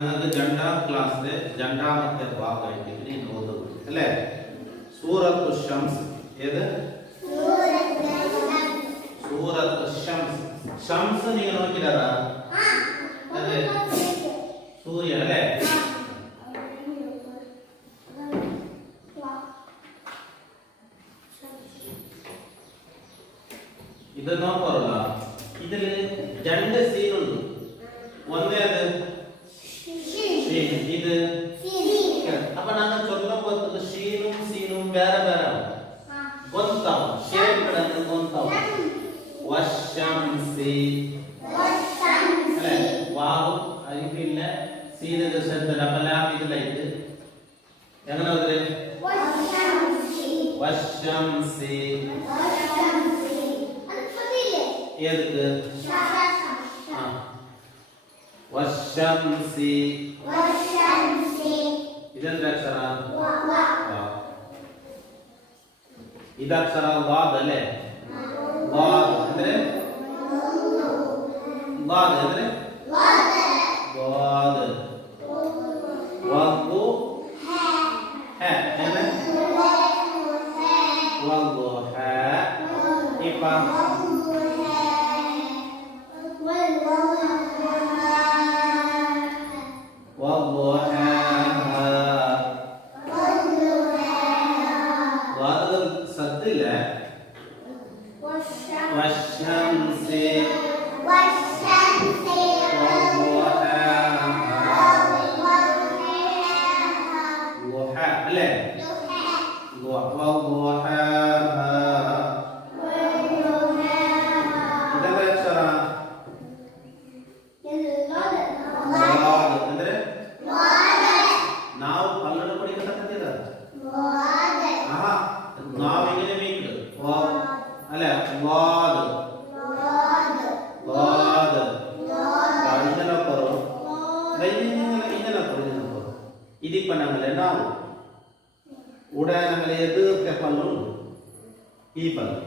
ನನಗೆ ಜಂಡಾ ಕ್ಲಾಸ್ ಜಂಡಾ ಮತ್ತೆ ಭಾಗ ಇಟ್ಟಿದ್ದೀನಿ ನೀನು ಓದಬೇಕು ಅಲ್ಲೇ ಸೂರತ್ ಶಮ್ಸ್ ಏದು ಸೂರತ್ ಶಮ್ಸ್ ಶಮ್ಸ್ ನೀವು ನೋಡಿದಾರ ಅದೇ ಸೂರ್ಯ ಅಲ್ಲೇ ಇದು ನೋಡ್ಕೋರಲ್ಲ ಇದರಲ್ಲಿ ಜಂಡ ಸೀನ್ ಉಂಟು ಒಂದೇ ಅದು ಇದು ಅಪ್ಪ ನಾನು ಚೊಲ್ಲ ಗೊತ್ತದು ಶೀನು ಸೀನು ಬೇರೆ ಬೇರೆ ಗೊತ್ತಾವ ಶೇಪ್ ಗಳನ್ನು ಗೊತ್ತಾವ ವಶಂಸಿ ಅಲ್ಲೇ ವಾವು ಅರಿವಿಲ್ಲ ಸೀನದ ಶಬ್ದ ಡಬಲ್ ಆಪ್ ಇದಲ್ಲ ಇದು ಹೆಂಗನ ಹೋದ್ರೆ ವಶಂಸಿ ಎದಕ್ಕೆ ವಶಂಸಿ ಇದೆಂತ ಅಕ್ಷರ ಇದಕ್ಷರ ವಾದ್ ಅಲ್ಲೇ ವಾದ್ ಅಂದ್ರೆ ವಾದ್ ಅಂದ್ರೆ ವಾದ್ ವಾದು ಹೆ ಏನು ವಾದು ಹೆ ಇಪ್ಪ ഇതിപ്പോ നമ്മളെ ഉണ്ടാവും ഉടനെ എതിർത്തെ പല്ലുണ്ട് ഈ പല്ല്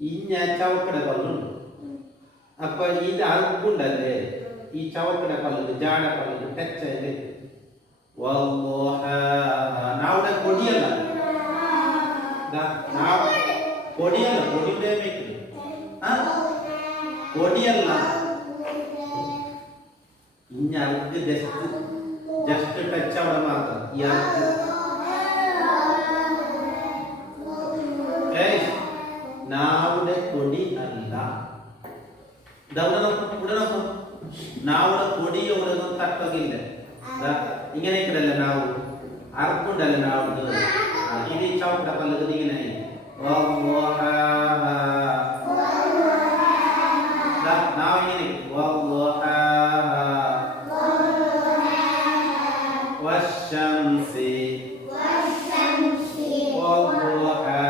ഇഞ്ഞ ചവക്കട പല്ലുണ്ട് അപ്പൊ ഇത് അറുക്കുണ്ടല്ലേ ഈ ചവക്കട പല്ല് ജാട പല്ല് ടച്ചല്ലേ നാവിടെ കൊടിയല്ല കൊടിയല്ല കൊടിയുടെ കൊടിയല്ല ഇഞ്ഞ അറുക്ക് ജസ്റ്റ് ടച്ച് അവിടെ മാത്രം ഇയാൾക്ക് നാവുടെ കൊടി അല്ല നാവുടെ കൊടി ഇവിടെ ഒന്നും തട്ടകില്ല ഇങ്ങനെ ഇക്കടല്ല നാവ് അറക്കുണ്ടല്ല നാവുണ്ട് ഇത് ചവിട്ട പല്ലത് ഇങ്ങനെ നാവ് ഇങ്ങനെ والشمس وضحاها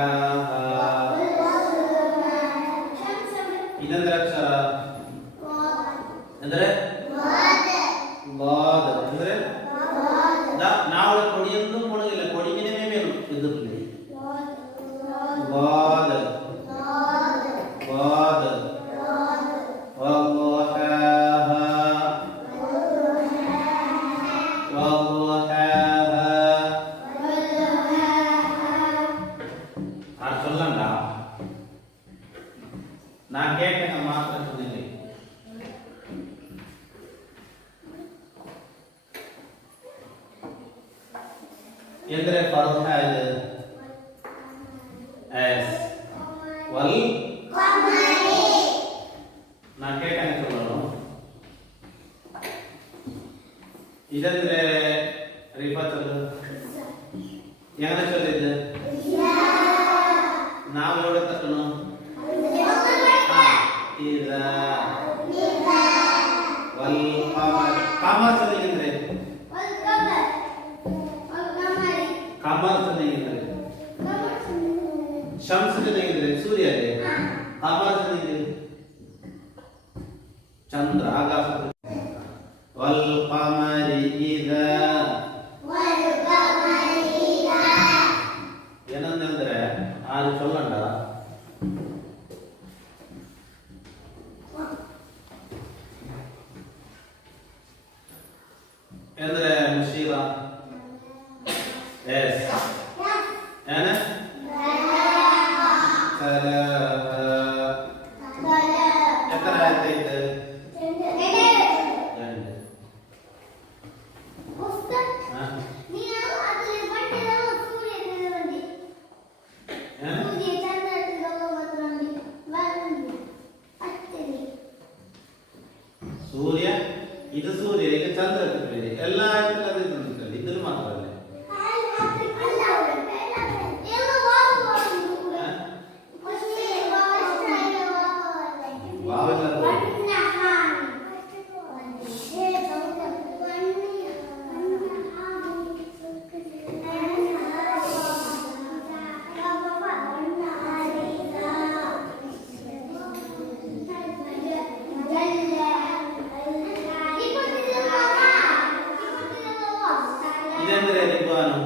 إذن أكثر ಅಂದರೆ ضاد ಅಂದರೆ ನಾವು ಕೊಡಿಯನ್ನು ಕೊಡಗಿಲ್ಲ ಕೊಡಿಗಿನೇ ಮೇಲು ಇದುಪ್ಲಿ ضاد ضاد وضحاها நான் கேட்டேங்க மாத்திர சொன்னீங்க எந்திர பருவா இது எஸ் வல் நான் கேட்டேங்க சொல்லணும் ಇದೆಂದ್ರೆ ರಿಫಾ ಚಲು ಹೆಂಗ ಚಲಿದ್ದು ನಾವು ಎവിടെ ತಕ್ಕನು ಕಾಮರ್ ಚಲಿದ್ರೆ ಕಾಮರ್ ಚಲಿದ್ರೆ ಶಮ್ಸ್ ಚಲಿದ್ರೆ ಸೂರ್ಯ ಕಾಮರ್ ಚಲಿದ್ರೆ ಚಂದ್ರ ಆಕಾಶ والقمر إذا ಏನಂದ್ರೆ ಅದು ಚೊಲ್ಲಂಡ ಅಂದ್ರೆ ಮುಷೀರ ಎಸ್ ಏನ ಎತ್ತರ ಆಯ್ತಾಯ್ತು ಸೂರ್ಯ ಇದು ಸೂರ್ಯ ಈಗ ಚಂದ್ರ ಎಲ್ಲ ಇದ್ರಲ್ಲಿ ಮಾತ್ರ ಇದಂದ್ರೆ ರಿಬ್ಬಾನು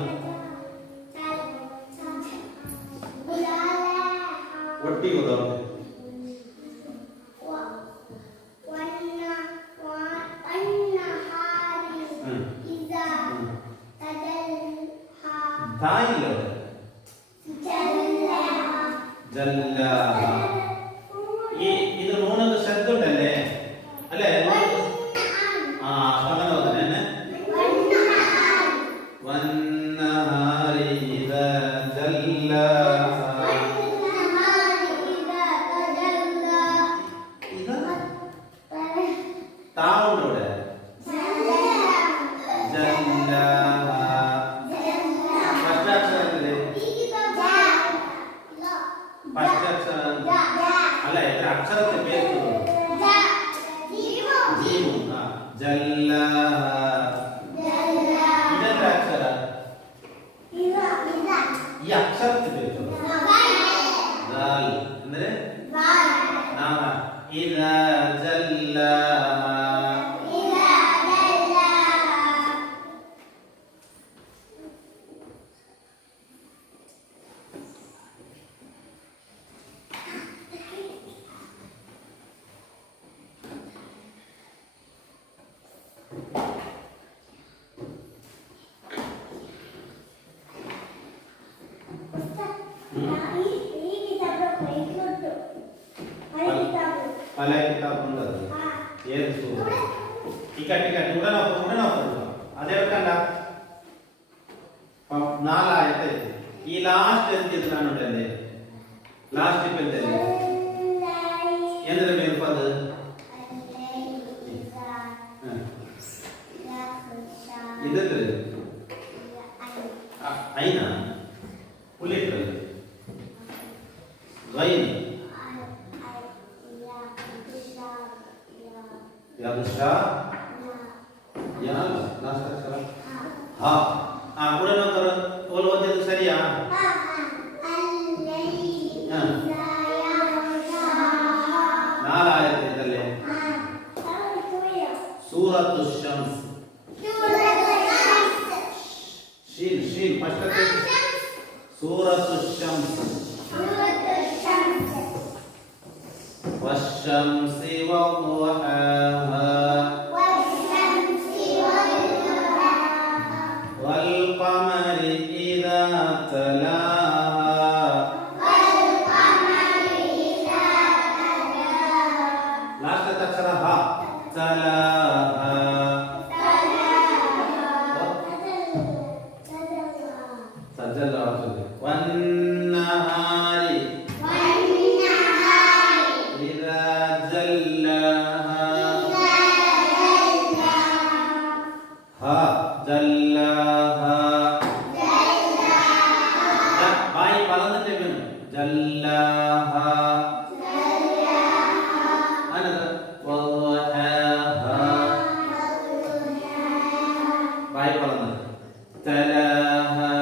ಒಟ್ಟಿಗೆ ಹೋದವರು ತಾಯಿಲ್ಲ ಜಲ್ಲ ಇದು ನೋಡೋದು ಶಬ್ದ ಉಂಟಲ್ಲೇ ಅಲ್ಲೇ ಪದನೋದನೆ ವನ್ನಹಾರಿ ಇದಾ ಜಲ್ಲ ತಾವುಂಟೋಡೆ ಜಲ್ಲ ಅಲ್ಲ ಇದರ ಅಕ್ಷರತೆ ಬೇಕು ಜೀವು ಜಲ್ಲ ಇದರ ಅಕ್ಷರ ಈ ಅಕ್ಷರತೆ ಬೇಕು ದಾಲ್ ಅಂದ್ರೆ ನಾಮ ಇದ ಜಲ್ಲ पहले किताब बंद ये सो टिकट उड़ना अदे रखंड नाल आयते ಈ ಲಾಸ್ಟ್ ಅಂತ ನಾನು ನೋಡಿದೆ ಲಾಸ್ಟ್ ಇಪ್ಪತ್ತಲ್ಲಿ ಎಂದ್ರೆ ಮೇಲೆ ಪದ ಇದಕ್ಕೆ ಐನ ಪುಲಿಟ್ರಲ್ಲಿ ಗೈನ್ यादुशा या लास्ट अक्षर हां पूरा ना कर ओल ओदे तो सरिया नाल आयत ಇದರಲ್ಲಿ सूरतुश शम्स शीन first सूरतुश Shams والشمس وضحاها والقمر إذا تلاها لاست تكسرها تلاها سجل والنهار जल्लाहा by पलंदे Benu जल्लाहा अनद वضحاها by पलंदे तलाहा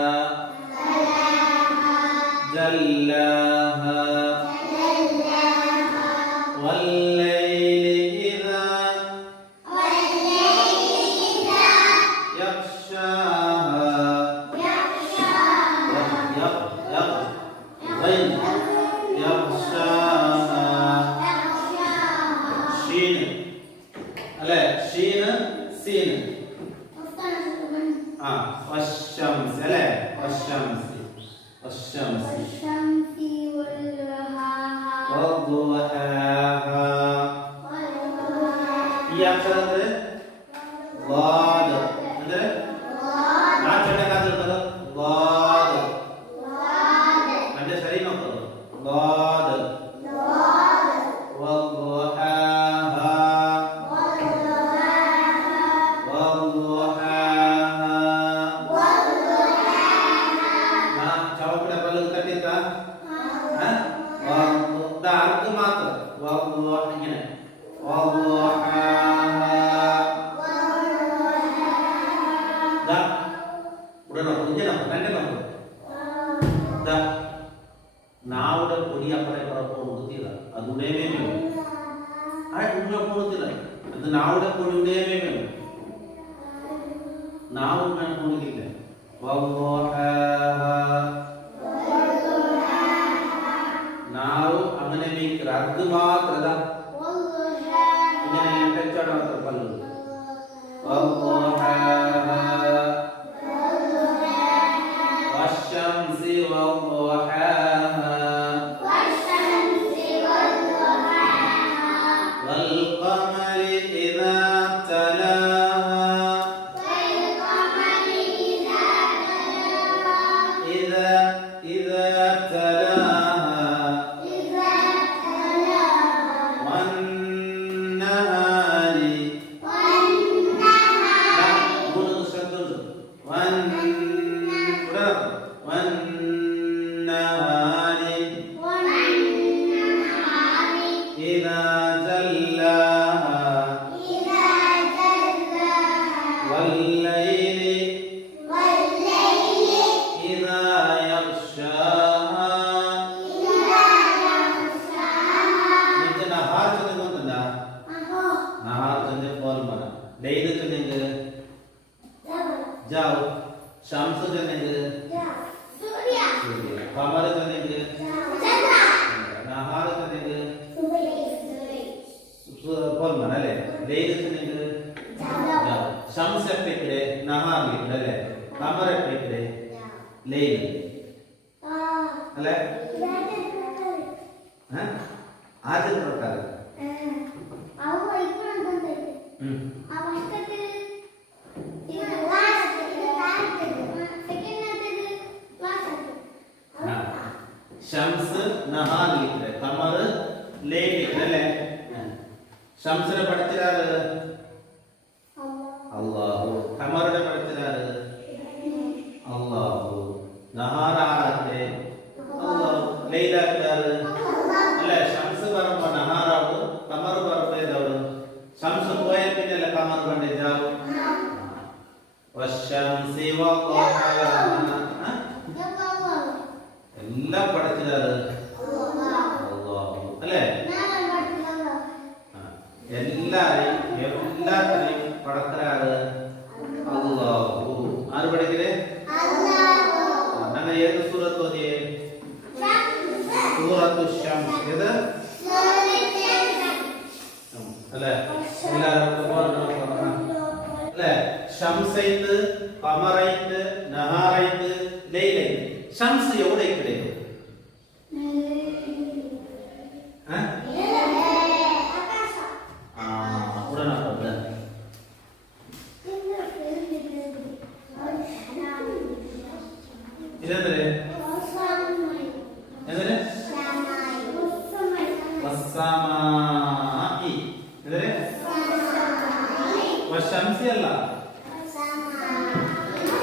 जल्लाहा والليل إذا شين ألا شين سين والشمس لا والشمس والشمس وضحاها ಈ ಅಕ್ಷರ ಅಂದ್ರೆ ضاد ಅಂದ್ರೆ ನಾಚಣೆ ಕಾದಿರ್ತದ ضاد ಅಂದ್ರೆ ಸರಿ ನೋಡ್ತದ ضاد وضحاها ಚೌಕಡ ಪಲ್ಲದ ಕಟ್ಟಿತ ಅರ್ಥ ಮಾತ್ರ നാവുടെ പൊടി അപ്പറെ പുറത്ത് കൊടുത്തില്ല അത് ഉടയമേ വേണം ആ ഉണ്ണ കൊടുത്തില്ല അത് നാവുടെ പൊടി ഉടയമേ വേണം നാവ് ഉണ്ണ കൊടുക്കില്ല ನಾವು അങ്ങനെ ಮೇಕ್ರ ಅದು ಮಾತ್ರದ ಇങ്ങനെ ಟಚ್ ಆಡೋ ಪಲ್ಲು والشمس وضحاها والقمر إذا تلاها إذا تلاها والنهار والنهار إذا جلاها والليل إذا يغشاها مثل نهار ಚಂದ ಗೊತ್ತುಂಟಾ ನಹಾರ್ ಚಂದ ಫೋನ್ ಮಾಡ ಲೈಲ್ ಚಂದ जाओ शम्स चंदेंगे सूर्य कमर चंदेंगे नहार चंदेंगे फल मनले लैल चंदेंगे जाओ शम्स पेकड़े नहार लिखले कमर पेकड़े लैल अले हां आज प्रकार ಅವು ಇಪ್ಪಣ ಬಂದೈತೆ ಅವಷ್ಟಕ್ಕೆ शम्स नहार लिख रहे कमर ले लिख रहे शम्स ने പഠിച്ചിരാറ് അല്ലാഹു കമർ ने പഠിച്ചിരാറ് അല്ലാഹു നഹാർ ആരത്തെ അല്ലാഹു ലൈല ആരാറ് അല്ല ശംസ് പറയുമ്പോൾ നഹാർ ആവും കമർ പറയുമ്പോൾ ഏതാവും ശംസ് പോയാൽ പിന്നെ അല്ല കമർ കണ്ടിട്ടാവും والشمس وضحاها എല്ലാം പഠിച്ചതാണ് അല്ലാഹു അല്ലേ എല്ലാത്തിനെയും പടത്തരാണ് അല്ലാഹു ആര് പഠിക്കലേ അങ്ങനെ ഏത് സൂറത്ത് ഓതിയേ സൂറത്തു ശംസ് ഏത് അല്ലേ എല്ലാവർക്കും അല്ലേ ശംസൈത്ത് ഖമറൈത്ത് നഹാറൈത്ത് ലൈലൈത്ത് ശംസ് എവിടെ കിടക്കും ഇതെന്തേ എന്തേ വസ്സമായി എന്തേ വശംസി അല്ല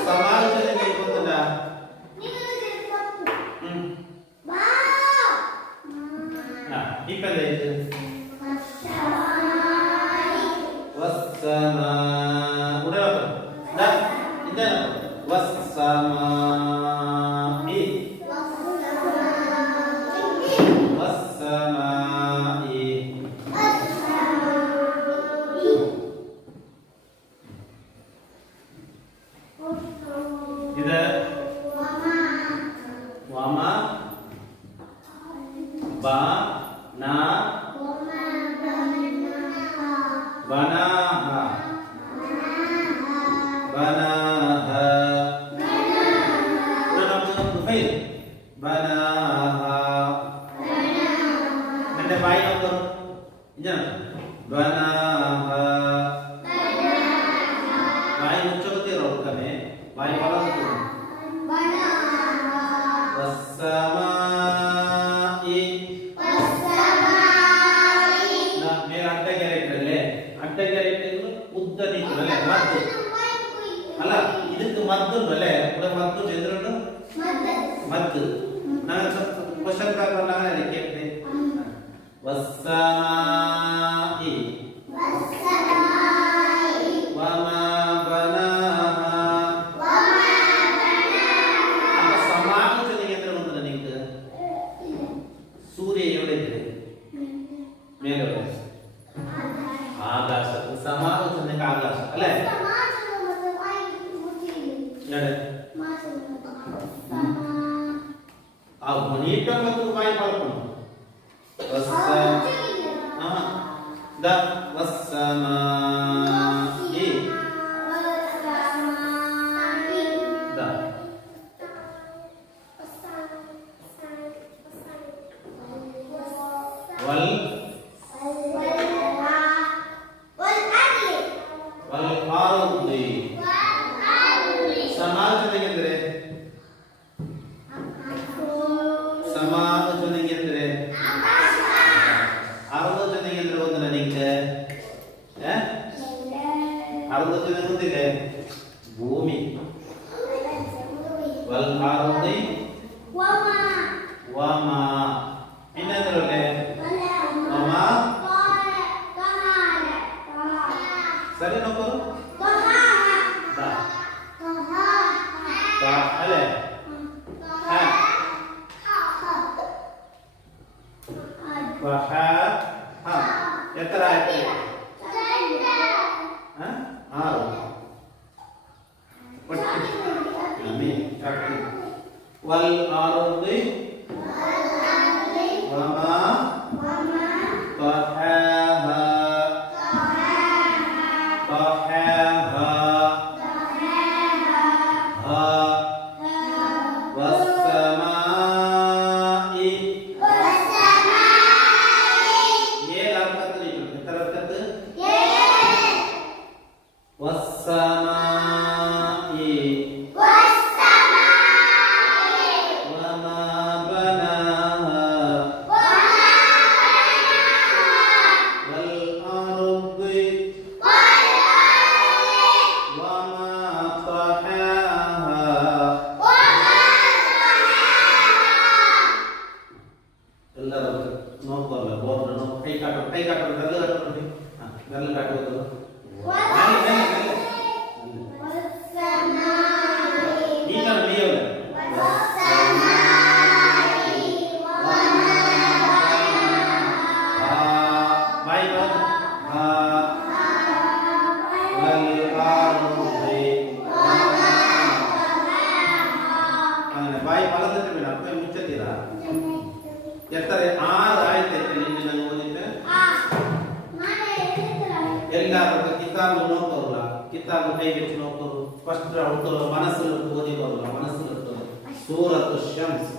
സമാജത്തിന്റെ കൈ കൊണ്ടുണ്ടാ ഇപ്പല്ലേ വസ്സമാ ഉടനെ ദാ ഇതാ വസ്സമായി വസ്സമായി ഇത് വമ ബ ന ബനാഹ ബനാഹ ಬಾಯಿ ಮುಚ್ಚೋಗುತ್ತೀರ ಹುಡ್ಕನೆ ಬಾಯಿ ಬಲದು ವಸ್ಸಮಾಯಿ ಮೇಲೆ ಅಡ್ಡಗೆರೆ ಇಟ್ಟರೆ ಅಡ್ಡಗೆರೆ ಇಟ್ಟಿದ್ರು ಉದ್ದ ನಿಂತರಲ್ಲೇ ಮದ್ದು ಅಲ್ಲ ಇದಕ್ಕೆ ಮದ್ದು ಅಲ್ಲೇ ಕೂಡ ಮದ್ದು ಎದುರು ಮದ್ದು ನಾನು ಕ್ವಶನ್ ಪೇಪರ್ ನಾನು ಕೇಳ್ತೆ ವಸ್ಸಮಾಯಿ ವಮಾ ಬನಾಹಾ ಅಪ್ಪ ಸಮಾಲೋಚನೆಗೆ ಅಂದ್ರೆ ಒಂದು ನಿಂಗೆ ಸೂರ್ಯ ಎಲ್ಲಿದೆ ಮೇಲೆ ಆಕಾಶ ಸಮಾಲೋಚನೆಗೆ ಆಕಾಶ ಅಲ್ಲೇ ನಡೆ ಆ ನೀಟ ಮತ್ತು ಬಾಯಿ ಪಡ್ಕೊಂಡು ದ ವಸ್ಸಮಾಯಿ ದ ವಲ್ ವಲ್ ಆರುದಿ ಸಮಾಲೋಚನೆಗೆ ಅಂದ್ರೆ ಸಮಾಲೋಚನೆಗೆ ಅಂದ್ರೆ ಆಲೋಚನೆಗೆ ಅಂದ್ರೆ ಒಂದು ನನಗೆ ಆಲೋಚನೆ ಗೊತ್ತಿದೆ ಭೂಮಿ ವಲ್ ಆರುದಿ ವಮ ಇನ್ನೊಂದ್ರಲ್ಲೇ ವಮ ಸರಿ ನೋಕರು ಅಲ್ಲೇ ಎತ್ತರ ಆಯ್ತು ಆರು ವಲ್ ಆರುದಿ ವಮಾ ತಹಾಹಾ ತಹಾಹಾ ಹಾ ವಸ್ಸಮಾಯಿ ವಸ್ಸಮಾಯಿ ವಮಾ ಬನಾಹಾ ವಲ್ ಆರುದಿ ವಮಾ ತಹಾಹಾ ಎಲ್ಲರೂ ನೋಡ್ಕೊಳ್ಳ ಬೋರ್ಡ್ ಕೈ ಕಾಟು ಬೆಲ್ಲ ಕಾಟು ಬೆಲ್ಲ ಕಾಟುವುದು ಬಾಯಿ ಬಲದಲ್ಲಿ ಬೇಡ ಅಪ್ಪ ಮುಚ್ಚತ್ತೀರಾ ಎತ್ತಾರೆ ಆರು ಆಯ್ತೈತೆ ನಿನ್ನೆ ನಾನು ಓದಿದ್ದೆ ಎಲ್ಲರೂ ಕಿತಾಬು ನೋಡ್ತಾರಲ್ಲ ಕಿತಾಬು ಕೈ ಬಿಚ್ಚಿ ನೋಡ್ತಾರೆ ಫಸ್ಟ್ ಅವ್ರು ಮನಸ್ಸಲ್ಲಿ ಓದಿರೋಲ್ಲ ಮನಸ್ಸಲ್ಲಿ ಸೂರತ್ ಶಮ್ಸ್